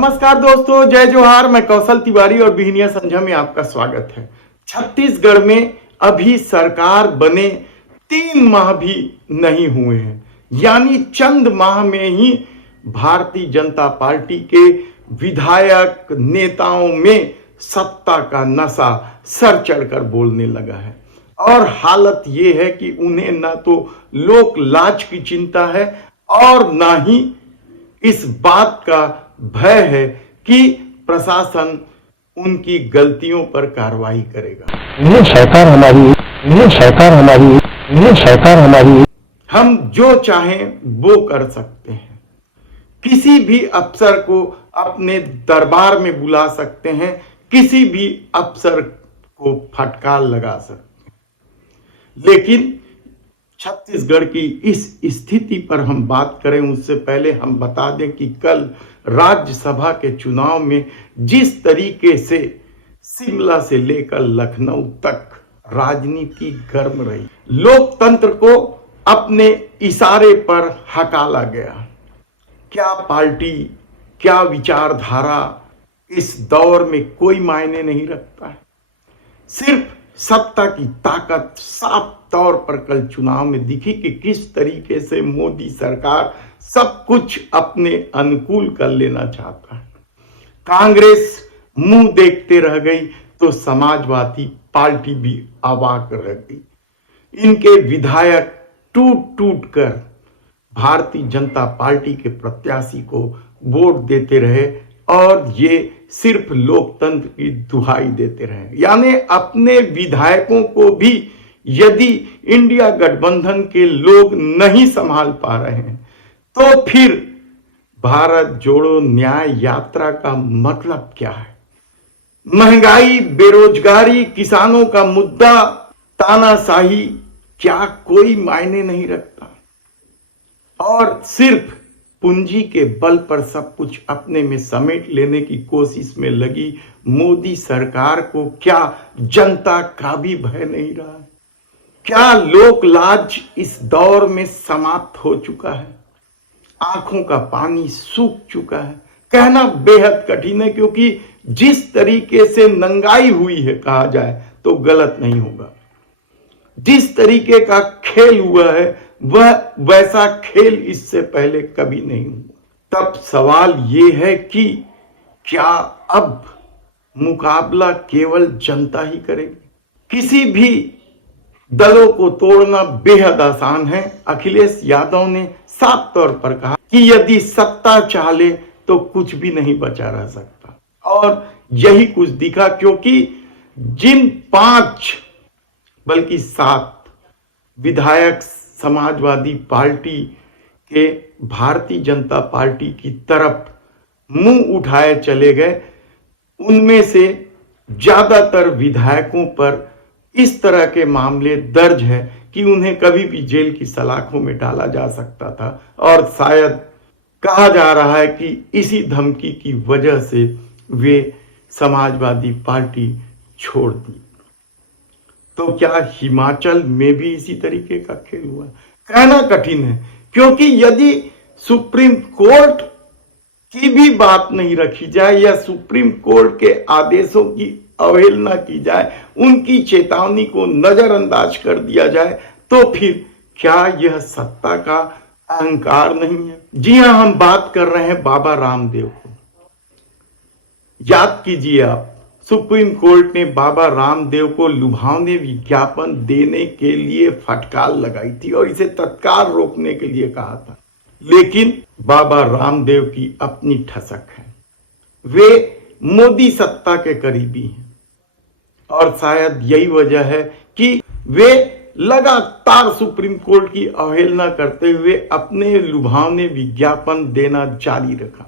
नमस्कार दोस्तों, जय जोहार। मैं कौशल तिवारी और बिहनिया संझा में आपका स्वागत है। छत्तीसगढ़ में अभी सरकार बने 3 माह भी नहीं हुए हैं, यानी चंद माह में ही भारतीय जनता पार्टी के विधायक नेताओं में सत्ता का नशा सर चढ़कर बोलने लगा है। और हालत यह है कि उन्हें ना तो लोक लाज की चिंता है और ना ही इस बात का भय है कि प्रशासन उनकी गलतियों पर कार्रवाई करेगा। ये सरकार हमारी हम जो चाहें वो कर सकते हैं। किसी भी अफसर को अपने दरबार में बुला सकते हैं, किसी भी अफसर को फटकार लगा सकते हैं। लेकिन छत्तीसगढ़ की इस स्थिति पर हम बात करें उससे पहले हम बता दें कि कल राज्यसभा के चुनाव में जिस तरीके से शिमला से लेकर लखनऊ तक राजनीति गर्म रही, लोकतंत्र को अपने इशारे पर हकाला गया। क्या पार्टी, क्या विचारधारा इस दौर में कोई मायने नहीं रखता है। सिर्फ सत्ता की ताकत साफ तौर पर कल चुनाव में दिखी कि किस तरीके से मोदी सरकार सब कुछ अपने अनुकूल कर लेना चाहता है। कांग्रेस मुंह देखते रह गई तो समाजवादी पार्टी भी अवाक रह गई। इनके विधायक टूट टूट कर भारतीय जनता पार्टी के प्रत्याशी को वोट देते रहे और ये सिर्फ लोकतंत्र की दुहाई देते रहे। यानी अपने विधायकों को भी यदि इंडिया गठबंधन के लोग नहीं संभाल पा रहे हैं तो फिर भारत जोड़ो न्याय यात्रा का मतलब क्या है। महंगाई, बेरोजगारी, किसानों का मुद्दा, तानाशाही, क्या कोई मायने नहीं रखता। और सिर्फ पूंजी के बल पर सब कुछ अपने में समेट लेने की कोशिश में लगी मोदी सरकार को क्या जनता का भी भय नहीं रहा है? क्या लोक लाज इस दौर में समाप्त हो चुका है? आंखों का पानी सूख चुका है। कहना बेहद कठिन है, क्योंकि जिस तरीके से नंगाई हुई है कहा जाए तो गलत नहीं होगा। जिस तरीके का खेल हुआ है वह वैसा खेल इससे पहले कभी नहीं हुआ। तब सवाल यह है कि क्या अब मुकाबला केवल जनता ही करेगी? किसी भी दलों को तोड़ना बेहद आसान है। अखिलेश यादव ने साफ तौर पर कहा कि यदि सत्ता चाहे तो कुछ भी नहीं बचा रह सकता, और यही कुछ दिखा, क्योंकि जिन 5 बल्कि 7 विधायक समाजवादी पार्टी के भारतीय जनता पार्टी की तरफ मुंह उठाए चले गए, उनमें से ज्यादातर विधायकों पर इस तरह के मामले दर्ज है कि उन्हें कभी भी जेल की सलाखों में डाला जा सकता था। और शायद कहा जा रहा है कि इसी धमकी की वजह से वे समाजवादी पार्टी छोड़ दी। तो क्या हिमाचल में भी इसी तरीके का खेल हुआ? कहना कठिन है, क्योंकि यदि सुप्रीम कोर्ट की भी बात नहीं रखी जाए या सुप्रीम कोर्ट के आदेशों की अवहेलना की जाए, उनकी चेतावनी को नजरअंदाज कर दिया जाए, तो फिर क्या यह सत्ता का अहंकार नहीं है? जी हां, हम बात कर रहे हैं बाबा रामदेव को। याद कीजिए आप, सुप्रीम कोर्ट ने बाबा रामदेव को लुभावने विज्ञापन देने के लिए फटकार लगाई थी और इसे तत्काल रोकने के लिए कहा था। लेकिन बाबा रामदेव की अपनी ठसक है। वे मोदी सत्ता के करीबी हैं और शायद यही वजह है कि वे लगातार सुप्रीम कोर्ट की अवहेलना करते हुए अपने लुभावने विज्ञापन देना जारी रखा।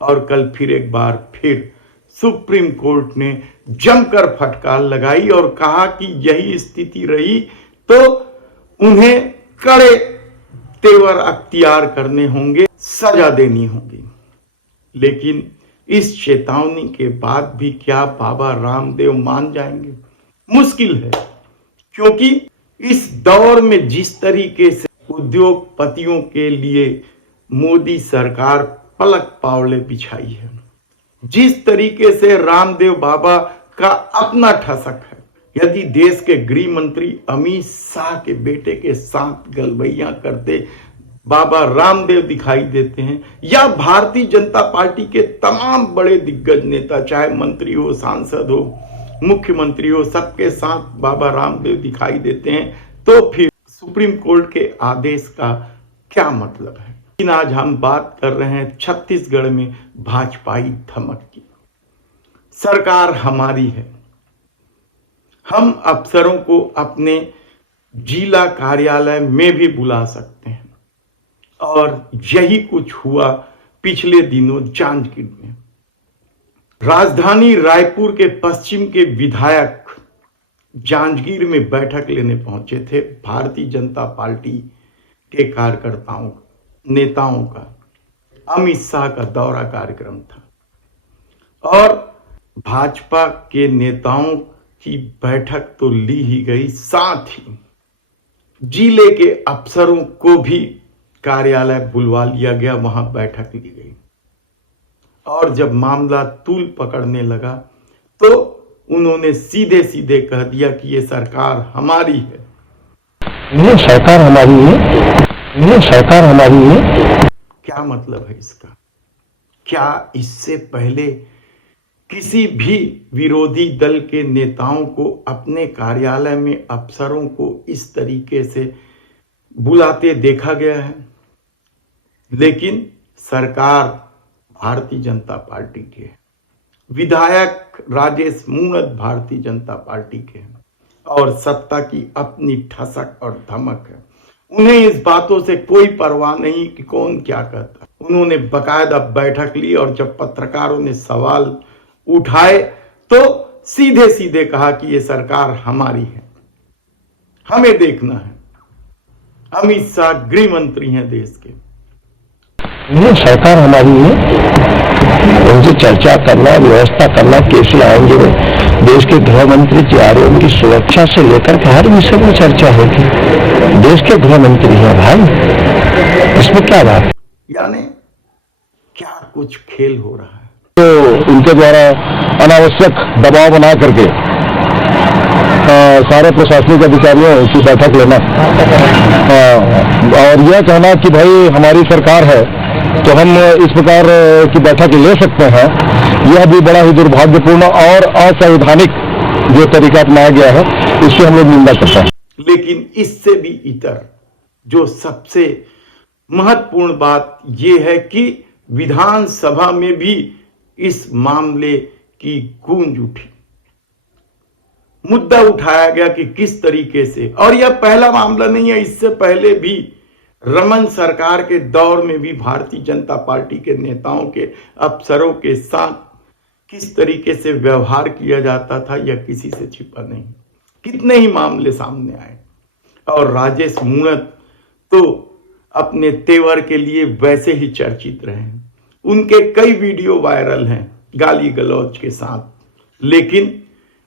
और कल फिर एक बार फिर सुप्रीम कोर्ट ने जमकर फटकार लगाई और कहा कि यही स्थिति रही तो उन्हें कड़े तेवर अख्तियार करने होंगे, सजा देनी होगी। लेकिन इस चेतावनी के बाद भी क्या बाबा रामदेव मान जाएंगे? मुश्किल है, क्योंकि इस दौर में जिस तरीके से उद्योगपतियों के लिए मोदी सरकार पलक पावले बिछाई है, जिस तरीके से रामदेव बाबा का अपना ठसक है, यदि देश के गृह मंत्री अमित शाह के बेटे के साथ गलबैया करते बाबा रामदेव दिखाई देते हैं, या भारतीय जनता पार्टी के तमाम बड़े दिग्गज नेता, चाहे मंत्री हो, सांसद हो, मुख्यमंत्री हो, सबके साथ बाबा रामदेव दिखाई देते हैं, तो फिर सुप्रीम कोर्ट के आदेश का क्या मतलब है। लेकिन आज हम बात कर रहे हैं छत्तीसगढ़ में भाजपाई धमक की। सरकार हमारी है, हम अफसरों को अपने जिला कार्यालय में भी बुला सकते हैं, और यही कुछ हुआ पिछले दिनों जांजगीर में। राजधानी रायपुर के पश्चिम के विधायक जांजगीर में बैठक लेने पहुंचे थे। भारतीय जनता पार्टी के कार्यकर्ताओं, नेताओं का अमित शाह का दौरा कार्यक्रम था, और भाजपा के नेताओं की बैठक तो ली ही गई, साथ ही जिले के अफसरों को भी कार्यालय बुलवा लिया गया, वहां बैठक ली गई। और जब मामला तूल पकड़ने लगा तो उन्होंने सीधे सीधे कह दिया कि ये सरकार हमारी है, ये सरकार हमारी है, ये सरकार हमारी है। क्या मतलब है इसका? क्या इससे पहले किसी भी विरोधी दल के नेताओं को अपने कार्यालय में अफसरों को इस तरीके से बुलाते देखा गया है? लेकिन सरकार भारतीय जनता पार्टी की है, विधायक राजेश मूणत भारतीय जनता पार्टी के हैं, और सत्ता की अपनी ठसक और धमक है। उन्हें इस बातों से कोई परवाह नहीं कि कौन क्या कहता। उन्होंने बकायदा बैठक ली, और जब पत्रकारों ने सवाल उठाए तो सीधे सीधे कहा कि ये सरकार हमारी है, हमें देखना है। अमित शाह गृह मंत्री हैं देश के, ये सरकार हमारी है। उनसे चर्चा करना, व्यवस्था करना, कैसे आएंगे वो, देश के गृह मंत्री जी आ रहे, उनकी सुरक्षा से लेकर के हर विषय में चर्चा होगी। देश के गृह मंत्री हैं भाई, इसमें क्या बात? यानी क्या कुछ खेल हो रहा है। तो उनके द्वारा अनावश्यक दबाव बना करके सारे प्रशासनिक अधिकारियों की बैठक लेना, और यह कहना कि भाई हमारी सरकार है तो हम इस प्रकार की बैठक ले सकते हैं, यह भी बड़ा ही दुर्भाग्यपूर्ण और असंवैधानिक जो तरीका अपनाया गया है, इससे हम लोग निंदा करते हैं। लेकिन इससे भी इतर जो सबसे महत्वपूर्ण बात यह है कि विधानसभा में भी इस मामले की गूंज उठी, मुद्दा उठाया गया कि किस तरीके से, और यह पहला मामला नहीं है, इससे पहले भी रमन सरकार के दौर में भी भारतीय जनता पार्टी के नेताओं के, अफसरों के साथ किस तरीके से व्यवहार किया जाता था, यह किसी से छिपा नहीं। कितने ही मामले सामने आए, और राजेश मूणत तो अपने तेवर के लिए वैसे ही चर्चित रहे हैं। उनके कई वीडियो वायरल हैं गाली गलौज के साथ, लेकिन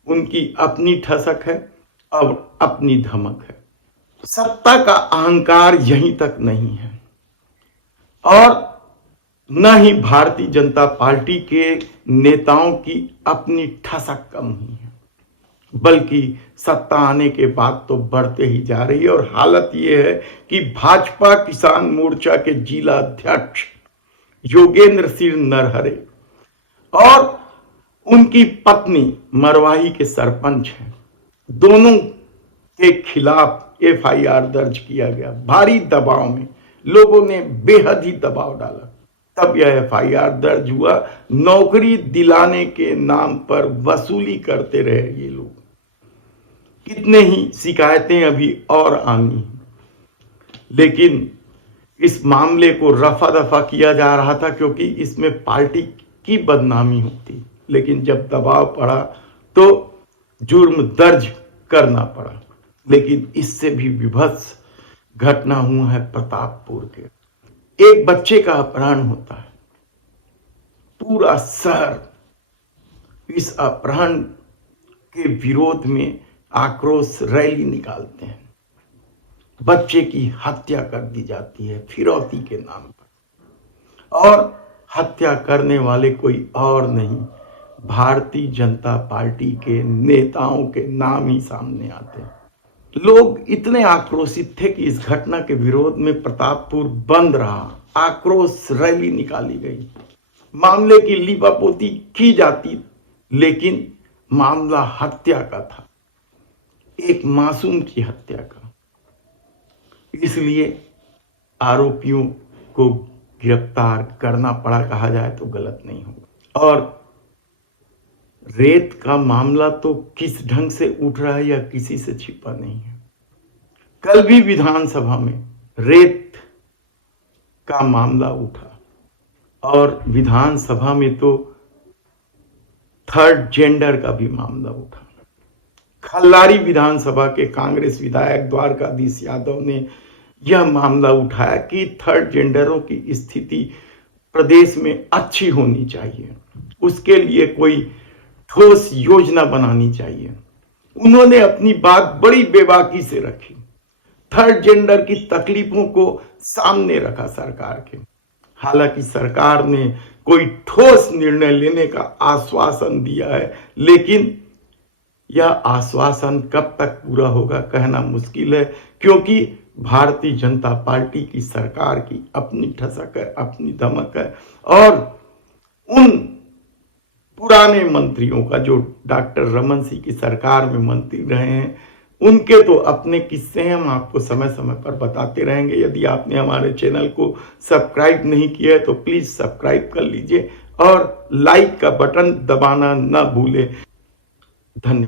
उनकी अपनी ठसक है और अपनी धमक है। सत्ता का अहंकार यहीं तक नहीं है, और न ही भारतीय जनता पार्टी के नेताओं की अपनी ठसक कम नहीं है, बल्कि सत्ता आने के बाद तो बढ़ते ही जा रही है। और हालत यह है कि भाजपा किसान मोर्चा के जिला अध्यक्ष योगेंद्र सिंह नरहरे और उनकी पत्नी मरवाही के सरपंच हैं, दोनों के खिलाफ एफआईआर दर्ज किया गया। भारी दबाव में लोगों ने बेहद ही दबाव डाला, तब यह एफआईआर दर्ज हुआ। नौकरी दिलाने के नाम पर वसूली करते रहे ये लोग। कितने ही शिकायतें अभी और आनी, लेकिन इस मामले को रफा दफा किया जा रहा था क्योंकि इसमें पार्टी की बदनामी होती, लेकिन जब दबाव पड़ा तो जुर्म दर्ज करना पड़ा। लेकिन इससे भी विभत्स घटना हुआ है प्रतापपुर के। एक बच्चे का अपहरण होता है, पूरा शहर इस अपहरण के विरोध में आक्रोश रैली निकालते हैं। बच्चे की हत्या कर दी जाती है फिरौती के नाम पर, और हत्या करने वाले कोई और नहीं, भारतीय जनता पार्टी के नेताओं के नाम ही सामने आते हैं। लोग इतने आक्रोशित थे कि इस घटना के विरोध में प्रतापपुर बंद रहा, आक्रोश रैली निकाली गई, मामले की लीपापोती की जाती, लेकिन मामला हत्या का था, एक मासूम की हत्या का। इसलिए आरोपियों को गिरफ्तार करना पड़ा, कहा जाए तो गलत नहीं होगा। और रेत का मामला तो किस ढंग से उठ रहा है या किसी से छिपा नहीं है। कल भी विधानसभा में रेत का मामला उठा और विधानसभा में तो थर्ड जेंडर का भी मामला उठा। खल्लारी विधानसभा के कांग्रेस विधायक द्वारकाधीश यादव ने यह मामला उठाया कि थर्ड जेंडरों की स्थिति प्रदेश में अच्छी होनी चाहिए, उसके लिए कोई ठोस योजना बनानी चाहिए। उन्होंने अपनी बात बड़ी बेबाकी से रखी, थर्ड जेंडर की तकलीफों को सामने रखा सरकार के। हालांकि सरकार ने कोई ठोस निर्णय लेने का आश्वासन दिया है, लेकिन यह आश्वासन कब तक पूरा होगा कहना मुश्किल है, क्योंकि भारतीय जनता पार्टी की सरकार की अपनी ठसक है, अपनी धमक है। और उन पुराने मंत्रियों का जो डॉक्टर रमन सिंह की सरकार में मंत्री रहे हैं, उनके तो अपने किस्से हैं, हम आपको समय समय पर बताते रहेंगे। यदि आपने हमारे चैनल को सब्सक्राइब नहीं किया है तो प्लीज सब्सक्राइब कर लीजिए और लाइक का बटन दबाना ना भूलें। धन्यवाद।